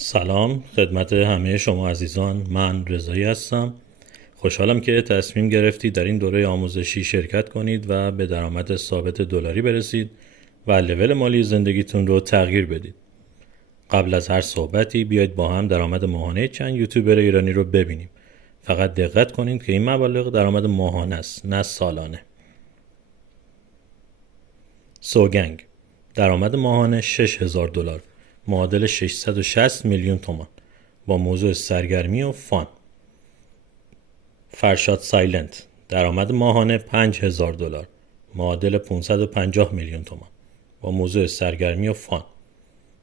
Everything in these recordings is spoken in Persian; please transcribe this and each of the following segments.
سلام خدمت همه شما عزیزان، من رضایی هستم. خوشحالم که تصمیم گرفتید در این دوره آموزشی شرکت کنید و به درآمد ثابت دلاری برسید و لول مالی زندگیتون رو تغییر بدید. قبل از هر صحبتی بیایید با هم درآمد ماهانه چند یوتیوبر ایرانی رو ببینیم. فقط دقت کنید که این مبالغ درآمد ماهانه است، نه سالانه. سوگنگ درآمد ماهانه $6000، معادل 660 میلیون تومان، با موضوع سرگرمی و فان. فرشاد سایلنت درآمد ماهانه $5000، معادل 550 میلیون تومان، با موضوع سرگرمی و فان.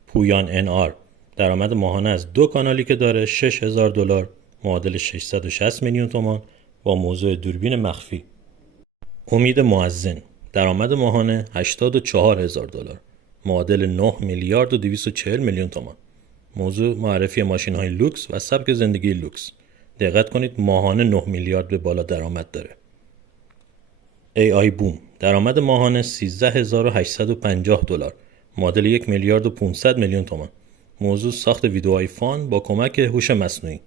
پویان ان آر درآمد ماهانه از 2 کانالی که داره $6000، معادل 660 میلیون تومان، با موضوع دوربین مخفی. امید معزن درآمد ماهانه $84000، معادل 9 میلیارد و 240 میلیون تومان. موضوع معرفی ماشین های لوکس و سبک زندگی لوکس. دقت کنید ماهانه 9 میلیارد به بالا درآمد داره. AI بوم درآمد ماهانه $13850، معادل 1 میلیارد و 500 میلیون تومان. موضوع ساخت ویدیوهای فان با کمک هوش مصنوعی.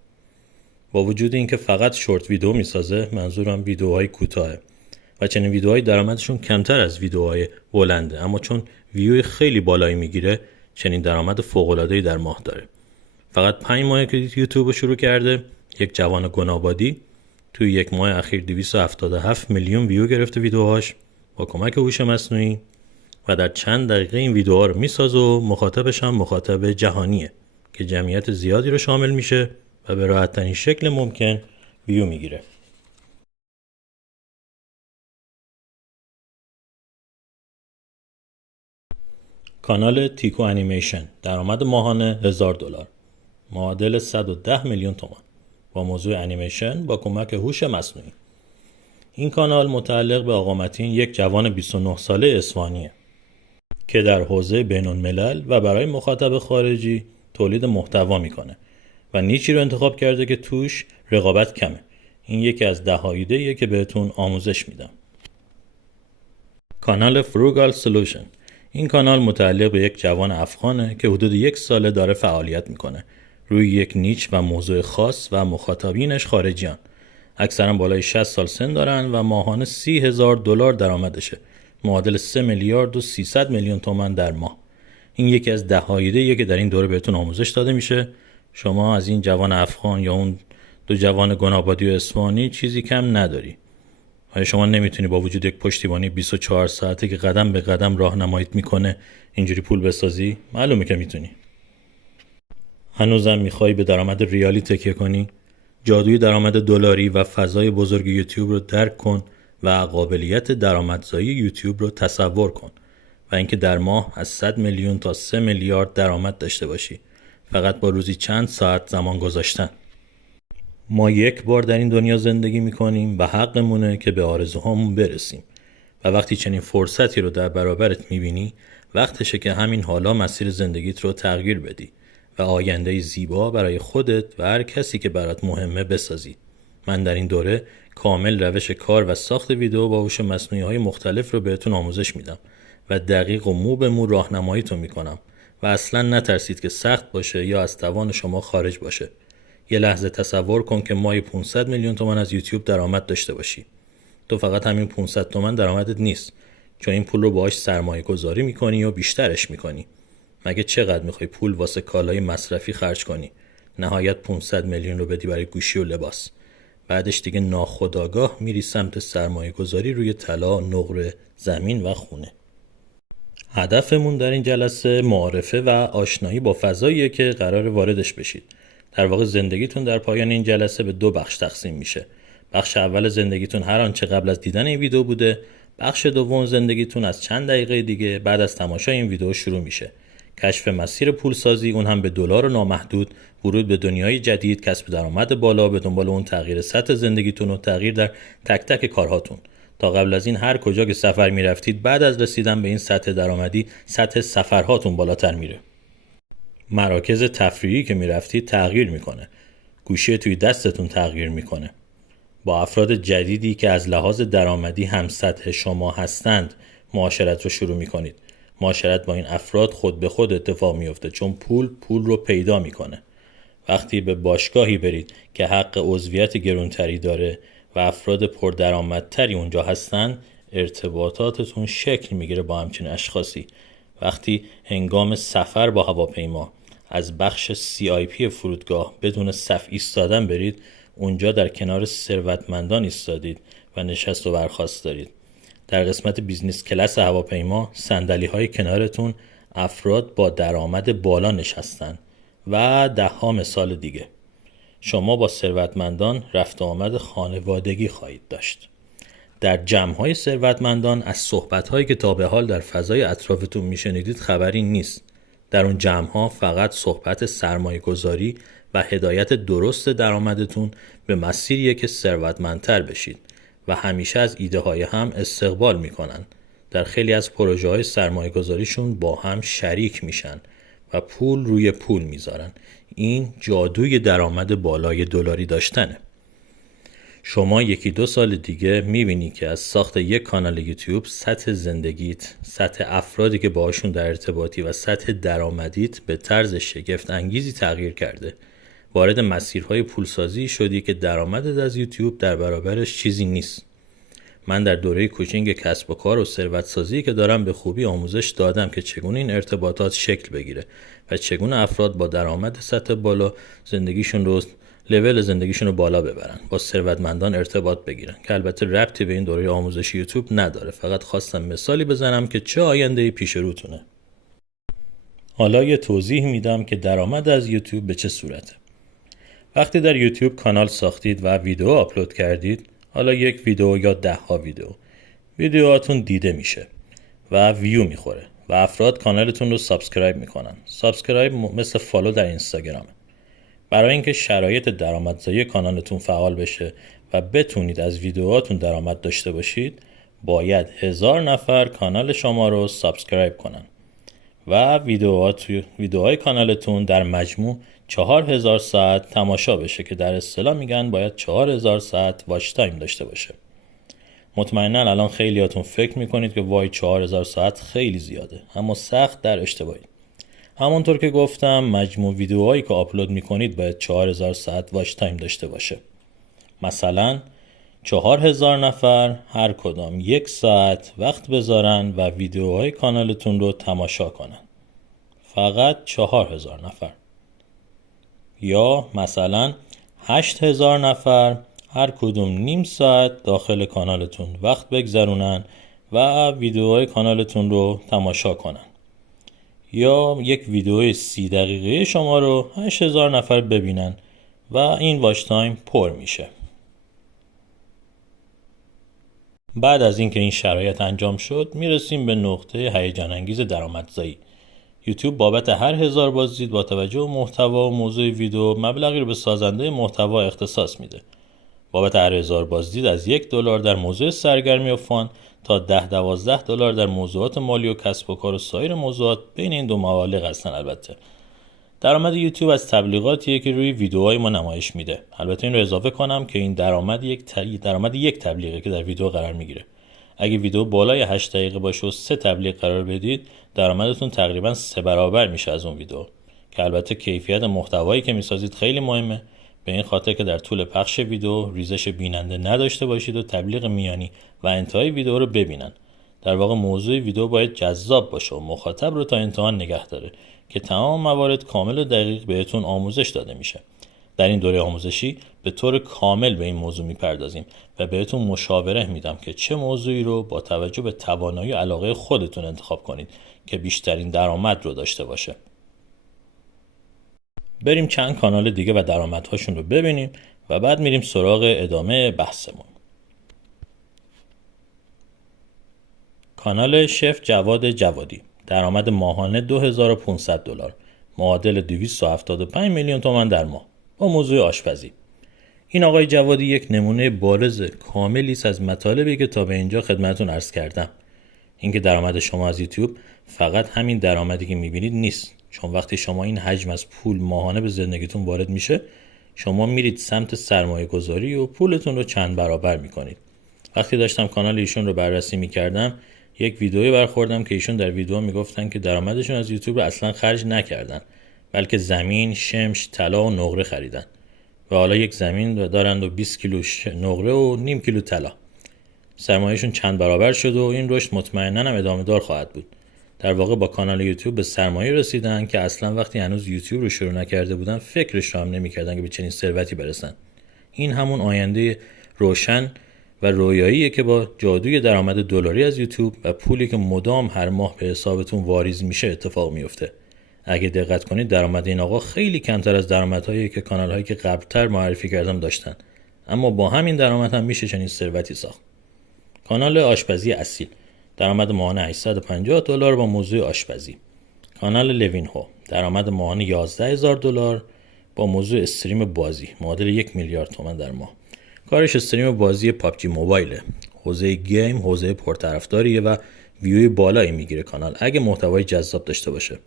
با وجود اینکه فقط شورت ویدیو میسازه، منظورم ویدیوهای کوتاهه و چنین ویدیوهای درآمدشون کمتر از ویدیوهای بلنده، اما چون ویوی خیلی بالایی میگیره چنین درآمد فوق‌العاده‌ای در ماه داره. فقط 5 ماه که یوتیوب رو شروع کرده، یک جوان گنابادی توی یک ماه اخیر 277 میلیون ویو گرفته ویدیوهاش با کمک هوش مصنوعی و در چند دقیقه این ویدیوها رو میسازه و مخاطبش هم مخاطب جهانیه که جمعیت زیادی رو شامل میشه و به راحت ترین شکل ممکن ویو میگیره. کانال تیکو انیمیشن درآمد ماهانه $1000، معادل 110 میلیون تومان، با موضوع انیمیشن با کمک هوش مصنوعی. این کانال متعلق به آقا متین، یک جوان 29 ساله اصفهانیه که در حوزه بین‌الملل و برای مخاطب خارجی تولید محتوا میکنه و نیچی رو انتخاب کرده که توش رقابت کمه. این یکی از 10 ایده‌ایه که بهتون آموزش میدم. کانال فروگال سولوشن این کانال متعلق به یک جوان افغانه که حدود 1 ساله داره فعالیت میکنه روی یک نیچ و موضوع خاص و مخاطبینش خارجیان. اکثرا بالای 60 سال سن دارن و ماهانه $30,000 درآمدشه، معادل 3 میلیارد و 300 میلیون تومان در ماه. این یکی از 10 ایده‌ایه که در این دوره بهتون آموزش داده میشه. شما از این جوان افغان یا اون 2 جوان گنابادی و اصفهانی چیزی کم نداری. آیا شما نمیتونی با وجود یک پشتیبانی 24 ساعته که قدم به قدم راهنماییت میکنه اینجوری پول بسازی؟ معلومه که میتونی. هنوزم میخوای به درآمد ریالی تکیه کنی؟ جادوی درآمد دلاری و فضای بزرگ یوتیوب رو درک کن و قابلیت درآمدزایی یوتیوب رو تصور کن و اینکه در ماه از 100 میلیون تا 3 میلیارد درآمد داشته باشی، فقط با روزی چند ساعت زمان گذاشتن. ما یک بار در این دنیا زندگی میکنیم و حقمونه که به آرزوهامون برسیم و وقتی چنین فرصتی رو در برابرت میبینی، وقتشه که همین حالا مسیر زندگیت رو تغییر بدی و آینده زیبا برای خودت و هر کسی که برات مهمه بسازی. من در این دوره کامل روش کار و ساخت ویدیو با هوش مصنوعی های مختلف رو بهتون آموزش میدم و دقیق و مو به مو راهنماییتون میکنم و اصلا نترسید که سخت باشه یا از توان شما خارج باشه. یه لحظه تصور کن که ماهی 500 میلیون تومان از یوتیوب درآمد داشته باشی. تو فقط همین 500 تومان درآمدت نیست، چون این پول رو باهاش سرمایه گذاری میکنی و بیشترش میکنی. مگه چقدر میخوای پول واسه کالای مصرفی خرج کنی؟ نهایت 500 میلیون رو بدی برای گوشی و لباس. بعدش دیگه ناخودآگاه میری سمت سرمایه گذاری روی طلا، نقره، زمین و خونه. هدفمون در این جلسه معارفه و آشنایی با فضاییه که قرار واردش بشید. در واقع زندگیتون در پایان این جلسه به 2 بخش تقسیم میشه. بخش اول زندگیتون هر آنچه قبل از دیدن این ویدیو بوده. بخش دوم زندگیتون از چند دقیقه دیگه بعد از تماشای این ویدیو شروع میشه. کشف مسیر پولسازی، اون هم به دلار نامحدود، ورود به دنیای جدید، کسب درآمد بالا، به دنبال اون تغییر سطح زندگیتون و تغییر در تک تک کارهاتون. تا قبل از این هر کجا که سفر میرفتید، بعد از رسیدن به این سطح درآمدی سطح سفرهاتون بالاتر میره. مراکز تفریحی که میرفتید تغییر میکنه. گوشی توی دستتون تغییر میکنه. با افراد جدیدی که از لحاظ درآمدی هم سطح شما هستند معاشرت رو شروع میکنید. معاشرت با این افراد خود به خود اتفاق میفته، چون پول رو پیدا میکنه. وقتی به باشگاهی برید که حق عضویت گرونتری داره و افراد پردرآمدتری اونجا هستن، ارتباطاتتون شکل میگیره با همچین اشخاصی. وقتی هنگام سفر با هواپیما از بخش CIP فرودگاه بدون صف ایستادن برید، اونجا در کنار ثروتمندان ایستادید و نشست و برخاست دارید. در قسمت بیزنس کلاس هواپیما صندلی‌های کنارتون افراد با درآمد بالا نشستن و ده ها مثال دیگه. شما با ثروتمندان رفت و آمد خانوادگی خواهید داشت. در جمع‌های ثروتمندان از صحبت‌هایی که تا به حال در فضای اطرافتون میشنیدید خبری نیست. در اون جمع‌ها فقط صحبت سرمایه‌گذاری و هدایت درست درآمدتون به مسیریه که ثروتمندتر بشید و همیشه از ایده‌های هم استقبال میکنن. در خیلی از پروژه‌های سرمایه‌گذاریشون با هم شریک میشن و پول روی پول میذارن. این جادوی درآمد بالای دلاری داشتنه. شما 1-2 سال دیگه میبینی که از ساخت یک کانال یوتیوب سطح زندگیت، سطح افرادی که باهاشون در ارتباطی و سطح درآمدیت به طرز شگفت انگیزی تغییر کرده. وارد مسیرهای پولسازی شدی که درآمدت از یوتیوب در برابرش چیزی نیست. من در دوره کوچینگ کسب و کار و ثروت‌سازی که دارم به خوبی آموزش دادم که چگونه این ارتباطات شکل بگیره و چگونه افراد با درآمد سطح بالا لول زندگیشون رو بالا ببرن، با ثروتمندان ارتباط بگیرن، که البته ربطی به این دوره آموزش یوتیوب نداره. فقط خواستم مثالی بزنم که چه آینده‌ای پیش روتونه. حالا یه توضیح میدم که درآمد از یوتیوب به چه صورته. وقتی در یوتیوب کانال ساختید و ویدیو آپلود کردید، حالا یک ویدیو یا 10 ویدیوهاتون دیده میشه و ویو میخوره و افراد کانالتون رو سابسکرایب میکنن. سابسکرایب مثل فالو در اینستاگرامه. برای اینکه شرایط درآمدزایی کانالتون فعال بشه و بتونید از ویدیوهاتون درآمد داشته باشید، باید 1000 نفر کانال شما رو سابسکرایب کنن و ویدیوهای کانالتون در مجموع 4000 ساعت تماشا بشه که در اصطلاح میگن باید 4000 ساعت واچ تایم داشته باشه. مطمئنا الان خیلیاتون فکر میکنید که وای 4000 ساعت خیلی زیاده، اما سخت در اشتباهید. همونطور که گفتم مجموع ویدیوهایی که آپلود میکنید باید 4000 ساعت واچ تایم داشته باشه. مثلا 4000 نفر هر کدام 1 ساعت وقت بذارن و ویدیوهای کانالتون رو تماشا کنن. فقط 4000 نفر. یا مثلا 8000 نفر هر کدوم نیم ساعت داخل کانالتون وقت بگذرونن و ویدیوهای کانالتون رو تماشا کنن. یا یک ویدیوی 30 دقیقه شما رو 8000 نفر ببینن و این واچ تایم پر میشه. بعد از اینکه این شرایط انجام شد میرسیم به نقطه هیجان انگیز درآمدزایی. یوتیوب بابت هر 1000 بازدید با توجه به محتوا و موضوع ویدیو مبلغی رو به سازنده محتوا اختصاص میده. بابت هر 1000 بازدید از $1 در موضوع سرگرمی و فان تا $10-12 در موضوعات مالی و کسب و کار و سایر موضوعات بین این دو مبالغ هستن. البته درآمد یوتیوب از تبلیغاتیه که روی ویدیوهای ما نمایش میده. البته این رو اضافه کنم که این درآمد یک تبلیغه که در ویدیو قرار میگیره. اگه ویدیو بالای 8 دقیقه باشه و 3 تبلیغ قرار بدید، درآمدتون تقریبا 3 برابر میشه از اون ویدیو. که البته کیفیت محتوایی که میسازید خیلی مهمه، به این خاطر که در طول پخش ویدیو ریزش بیننده نداشته باشید و تبلیغ میانی و انتهای ویدیو رو ببینن. در واقع موضوع ویدیو باید جذاب باشه و مخاطب رو تا انتها نگه داره که تمام موارد کامل و دقیق بهتون آموزش داده میشه. در این دوره آموزشی به طور کامل به این موضوع میپردازیم و بهتون مشاوره میدم که چه موضوعی رو با توجه به توانایی و علاقه خودتون انتخاب کنید که بیشترین درآمد رو داشته باشه. بریم چند کانال دیگه و درآمدهاشون رو ببینیم و بعد میریم سراغ ادامه بحثمون. کانال شف جواد جوادی، درآمد ماهانه $2500، معادل 275 میلیون تومان در ماه، با موضوع آشپزی. این آقای جوادی یک نمونه بارز کاملی است از مطالبی که تا به اینجا خدمتتون عرض کردم. اینکه درآمد شما از یوتیوب فقط همین درآمدی که میبینید نیست، چون وقتی شما این حجم از پول ماهانه به زندگیتون وارد میشه، شما میرید سمت سرمایه گذاری و پولتون رو چند برابر میکنید. وقتی داشتم کانال ایشون رو بررسی میکردم، یک ویدئویی برخوردم که ایشون در ویدئو میگفتن که درآمدشون از یوتیوب رو اصلا خرج نکردن، بلکه زمین، شمش، طلا و نقره خریدن و حالا یک زمین دارند و 20 کیلو نقره و نیم کیلو طلا. سرمایهشون چند برابر شد و این رشد مطمئناً هم ادامه دار خواهد بود. در واقع با کانال یوتیوب به سرمایه رسیدن که اصلا وقتی هنوز یوتیوب رو شروع نکرده بودن فکرش رو هم نمی‌کردن که به چنین ثروتی برسن. این همون آینده روشن و رویاییه که با جادوی درآمد دلاری از یوتیوب و پولی که مدام هر ماه به حسابتون واریز میشه اتفاق میفته. اگه دقت کنید درآمد این آقا خیلی کمتر از درآمدهایی که کانال‌هایی که قبل‌تر معرفی کردم داشتن، اما با همین درآمد هم میشه چنین ثروتی ساخت. کانال آشپزی اصیل، درآمد ماهانه $850 با موضوع آشپزی. کانال لوین هو، درآمد ماهانه $11,000 با موضوع استریم بازی، معادل 1 میلیارد تومان در ماه. کارش استریم بازی پابجی موبایله. حوزه گیم حوزه پرطرفداریه و ویوی بالایی میگیره کانال اگه محتوای جذاب داشته باشه.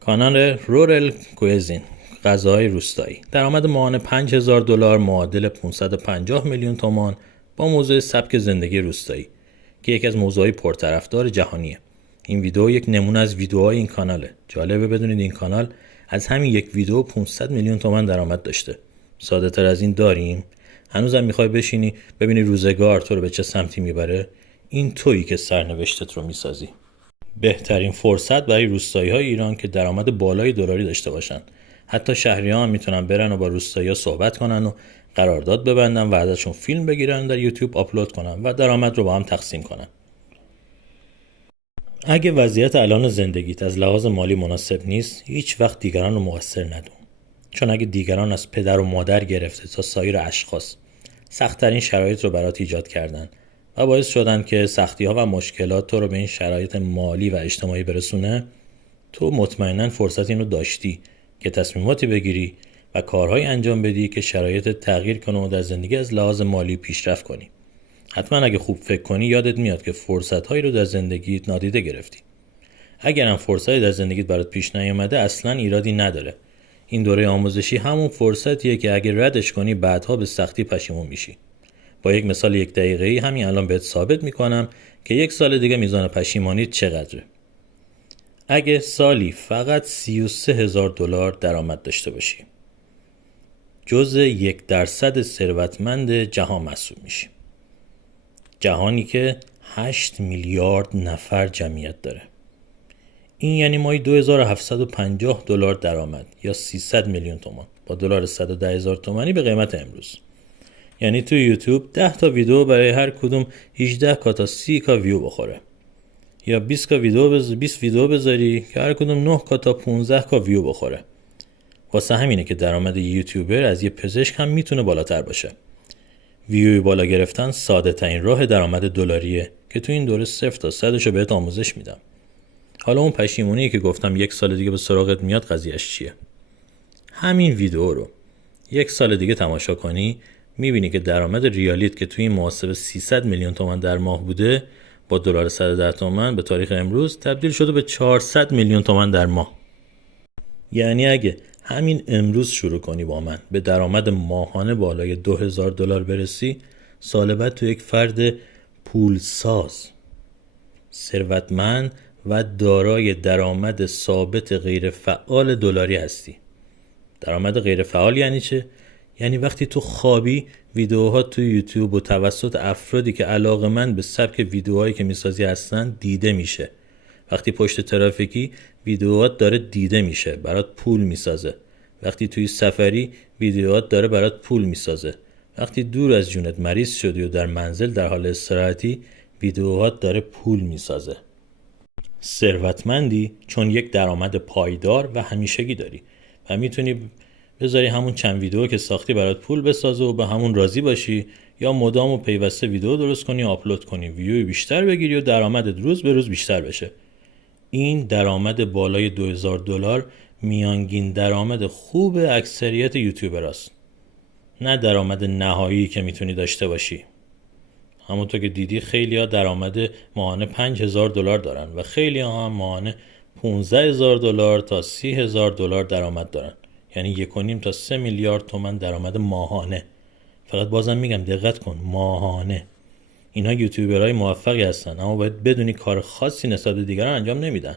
کانال رورل کویزین، غذاهای روستایی، درآمد ماهانه $5,000 معادل 550 میلیون تومان با موضوع سبک زندگی روستایی که یکی از موضوعات پرطرفدار جهانیه. این ویدیو یک نمونه از ویدیوهای این کاناله. جالبه بدونید این کانال از همین یک ویدیو 500 میلیون تومان درآمد داشته. ساده تر از این داریم؟ هنوزم میخوای بشینی ببینی روزگار تو رو به چه سمتی میبره؟ این تویی که سرنوشتت رو میسازی. بهترین فرصت برای روستایی‌های ایران که درآمد بالای دلاری داشته باشن. حتی شهری‌ها هم میتونن برن و با روستایی‌ها صحبت کنن و قرارداد ببندن و ازشون فیلم بگیرن، در یوتیوب آپلود کنن و درآمد رو با هم تقسیم کنن. اگه وضعیت الان زندگیت از لحاظ مالی مناسب نیست، هیچ وقت دیگران رو مقصر ندون. چون اگه دیگران از پدر و مادر گرفته تا سایر اشخاص سخت‌ترین شرایط رو برات ایجاد کردن و باعث شدن که سختی‌ها و مشکلات تو رو به این شرایط مالی و اجتماعی برسونه، تو مطمئناً فرصت این رو داشتی که تصمیماتی بگیری و کارهای انجام بدی که شرایط تغییر کنه و در زندگی از لحاظ مالی پیشرفت کنی. حتما اگه خوب فکر کنی یادت میاد که فرصت‌هایی رو در زندگیت نادیده گرفتی. اگرم فرصتی در زندگیت برات پیش نیامده اصلاً ایرادی نداره. این دوره آموزشی همون فرصتیه که اگه ردش کنی بعدها به سختی پشیمون میشی. با یک مثال 1 دقیقه‌ای همین الان بهت ثابت میکنم که 1 سال دیگه میزان پشیمانی چقدره. اگه سالی فقط $33,000 درآمد داشته باشی، جزء 1% ثروتمند جهان محسوب میشی. جهانی که 8 میلیارد نفر جمعیت داره. این یعنی ماهی $2,750 درآمد یا 300 میلیون تومان با دلار 110,000 تومانی به قیمت امروز. یعنی تو یوتیوب 10 تا ویدیو برای هر کدوم 18 کا تا 30 کا ویو بخوره، یا 20 ویدیو بذاری که هر کدوم 9 کا تا 15 کا ویو بخوره. واسه همینه که درآمد یوتیوبر از یه پزشک هم میتونه بالاتر باشه. ویوی بالا گرفتن ساده ترین راه درآمد دلاریه که تو این دوره 0 تا 100 رو بهت آموزش میدم. حالا اون پشیمونی که گفتم 1 سال دیگه به سراغت میاد قضیهش چیه؟ همین ویدیو رو 1 سال دیگه تماشا کنی میبینی که درآمد ریالیت که توی این محاسبه 300 میلیون تومان در ماه بوده با دلار 110 تومان به تاریخ امروز تبدیل شده به 400 میلیون تومان در ماه. یعنی اگه همین امروز شروع کنی با من به درآمد ماهانه بالای $2,000 برسی، سال بعد تو یک فرد پولساز، ثروتمند و دارای درآمد ثابت غیر فعال دلاری هستی. درآمد غیر فعال یعنی چه؟ یعنی وقتی تو خوابی ویدیوها تو یوتیوب و توسط افرادی که علاقه‌مند به سبک ویدیوهایی که میسازی هستن دیده میشه. وقتی پشت ترافیکی ویدیوهات داره دیده میشه، برات پول میسازه. وقتی توی سفری ویدیوهات داره برات پول میسازه. وقتی دور از جونت مریض شدی و در منزل در حال استراحتی ویدیوهات داره پول میسازه. ثروتمندی چون یک درآمد پایدار و همیشگی داری و میتونی بذاری همون چند ویدیو که ساختی برات پول بسازه و به همون راضی باشی، یا مدام و پیوسته ویدیو درست کنی و آپلود کنی، ویوی بیشتر بگیری و درآمدت روز به روز بیشتر بشه. این درآمد بالای $2,000 میانگین درآمد خوب اکثریت یوتیوبراست، نه درآمد نهایی که میتونی داشته باشی. همونطور که دیدی خیلی ها درآمد ماهانه $5,000 دارن و خیلی ها هم ماهانه $15,000 تا $30,000 درآمد دارن، یعنی 1.5 تا 3 میلیارد تومان درآمد ماهانه. فقط بازم میگم دقت کن، ماهانه. اینا یوتیوبرهای موفقی هستن، اما باید بدونی کار خاصی نسبت به دیگران انجام نمیدن،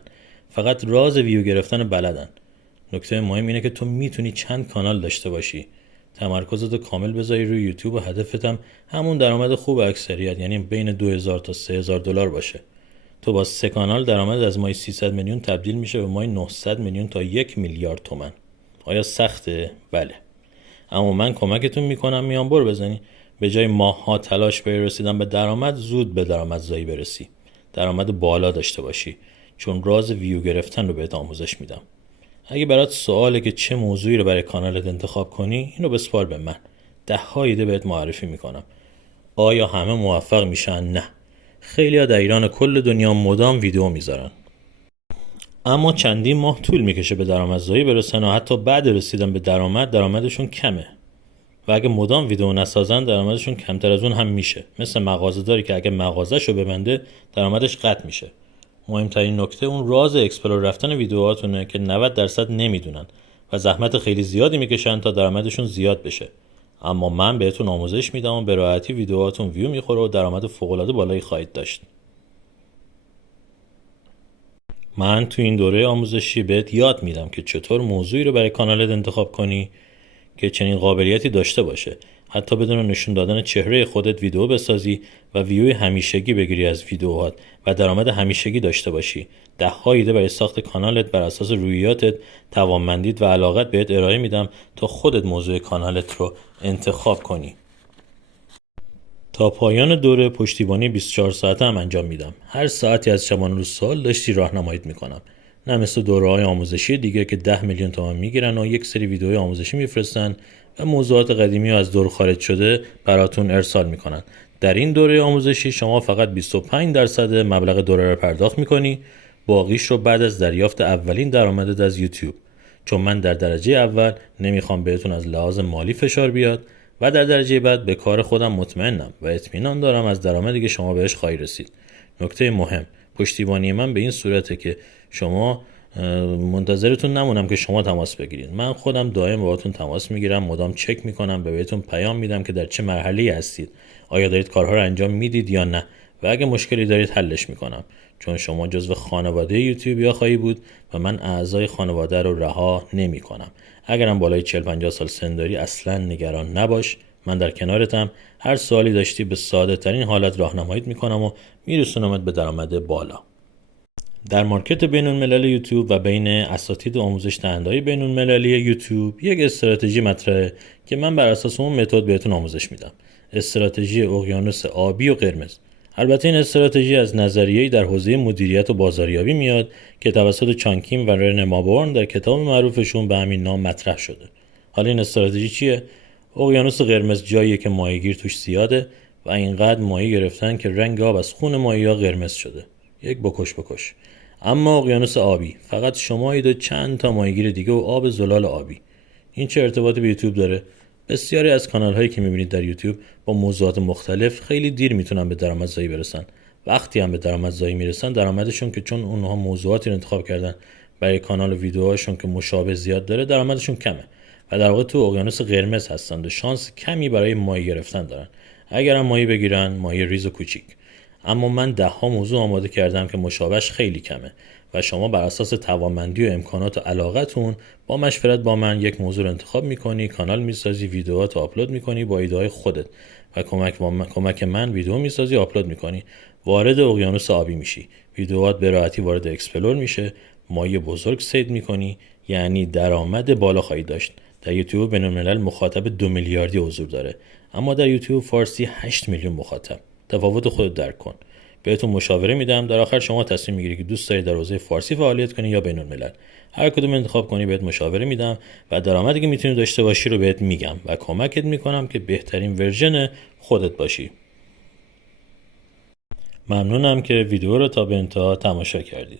فقط راز ویو گرفتن بلدن. نکته مهم اینه که تو میتونی چند کانال داشته باشی، تمرکزتو کامل بذاری روی یوتیوب و هدفت هم همون درآمد خوب اکثریت، یعنی بین 2000 تا 3000 دلار باشه. تو با 3 کانال درآمد از ماهی 300 میلیون تبدیل میشه به ماهی 900 میلیون تا 1 میلیارد تومان. آیا سخته؟ بله. اما من کمکتون میکنم میانبر بزنی. به جای ماه‌ها تلاش برای رسیدن به درآمد، زود به درآمدزایی برسی. درآمد بالا داشته باشی، چون راز ویو گرفتن رو بهت آموزش میدم. اگه برات سواله که چه موضوعی رو برای کانالت انتخاب کنی، اینو بسپار به من. 10 ایده بهت معرفی میکنم. آیا همه موفق میشن؟ نه. خیلی‌ها در ایران کل دنیا مدام ویدیو میذارن، اما چندین ماه طول میکشه به درآمدزایی برسن و حتی بعد رسیدن به درآمدشون کمه. و اگه مدام ویدیو نسازن، درآمدشون کمتر از اون هم میشه. مثل مغازه‌داری که اگه مغازه‌شو ببنده، درآمدش قطع میشه. مهمترین نکته اون راز اکسپلور رفتن ویدیوهاتونه که 90% نمیدونن و زحمت خیلی زیادی میکشن تا درآمدشون زیاد بشه. اما من بهتون آموزش میدم و به راحتی ویدیوهاتون ویو میخوره و درآمد فوق‌العاده بالایی خواهید داشت. من تو این دوره آموزشی بهت یاد میدم که چطور موضوعی رو برای کانالت انتخاب کنی که چنین قابلیتی داشته باشه. حتی بدون نشون دادن چهره خودت ویدیو بسازی و ویوی همیشگی بگیری از ویدیوهات و درآمد همیشگی داشته باشی. 10 ایده برای ساخت کانالت بر اساس روحیاتت، توانمندیت و علاقت بهت ارائه میدم تا خودت موضوع کانالت رو انتخاب کنی. تا پایان دوره پشتیبانی 24 ساعته هم انجام میدم. هر ساعتی از شبانه روز سال داشتی راهنماییت میکنم. نه مثل دوره‌های آموزشی دیگه که 10 میلیون تومان میگیرن و یک سری ویدیوهای آموزشی میفرستن و موضوعات قدیمی و از دور خارج شده براتون ارسال میکنن. در این دوره آموزشی شما فقط 25% مبلغ دوره رو پرداخت میکنی، باقیش رو بعد از دریافت اولین درآمدت از یوتیوب. چون من در درجه اول نمیخوام بهتون از لحاظ مالی فشار بیاد و در درجه بعد به کار خودم مطمئنم و اطمینان دارم از درآمدی که شما بهش خواهی رسید. نکته مهم، پشتیبانی من به این صورته که شما منتظرتون نمونم که شما تماس بگیرید. من خودم دائم باهاتون تماس میگیرم، مدام چک میکنم، بهتون پیام میدم که در چه مرحله‌ای هستید، آیا دارید کارها رو انجام میدید یا نه، و اگه مشکلی دارید حلش میکنم. چون شما جزو خانواده یوتیوبیا خواهی بود و من اعضای خانواده رو رها نمیکنم. اگرم بالای 40-50 سال سن داری اصلا نگران نباش، من در کنارتم. هر سوالی داشتی به ساده ترین حالت راهنماییت میکنم و میرسونمت به درآمد بالا. در مارکت بین المللی یوتیوب و بین اساتید آموزش دهنده‌های بین المللی یوتیوب یک استراتژی مطرحه که من بر اساس اون متد بهتون آموزش میدم. استراتژی اقیانوس آبی و قرمز. البته این استراتژی از نظریه‌ای در حوزه مدیریت و بازاریابی میاد که توسط چانکین و رن مابورن در کتاب معروفشون به همین نام مطرح شده. حالا این استراتژی چیه؟ اقیانوس قرمز جاییه که ماهیگیر توش زیاده و اینقدر ماهی گرفتن که رنگ آب از خون ماهی‌ها قرمز شده. یک بکش. اما اقیانوس آبی فقط شمایید و چند تا ماهیگیر دیگه و آب زلال آبی. این چه ارتباطی به یوتیوب داره؟ بسیاری از کانال هایی که میبینید در یوتیوب با موضوعات مختلف خیلی دیر میتونن به درآمدزایی برسن. وقتی هم به درآمدزایی میرسن، درآمدشون که چون اونها موضوعاتی رو انتخاب کردن برای کانال و ویدیوهاشون که مشابه زیاد داره، درآمدشون کمه و در واقع تو اقیانوس قرمز هستند و شانس کمی برای ماهی گرفتن دارن. اگرم ماهی بگیرن، ماهی ریز و کوچیک. اما من 10 موضوع آماده کردم که مشابهش خیلی کمه و شما بر اساس توانمندی و امکانات و علاقتون با مشورت با من یک موضوع رو انتخاب میکنی، کانال میسازی، ویدیوهات آپلود میکنی با ایده‌های خودت و کمک من ویدیو میسازی، آپلود میکنی، وارد اقیانوس آبی میشی. ویدیوهات به راحتی وارد اکسپلور میشه، ماهی بزرگ صید میکنی، یعنی درآمد بالا خواهی داشت. در یوتیوب بین‌الملل مخاطب 2 میلیاردی حضور داره، اما در یوتیوب فارسی 8 میلیون مخاطب. تفاوت خودت درک کن. بهتون مشاوره میدم، در آخر شما تصمیم میگیری که دوست داری در حوزه فارسی فعالیت کنی یا بین الملل. هر کدوم انتخاب کنی بهت مشاوره میدم و درآمدی که میتونی داشته باشی رو بهت میگم و کمکت میکنم که بهترین ورژن خودت باشی. ممنونم که ویدیو رو تا به انتها تماشا کردید.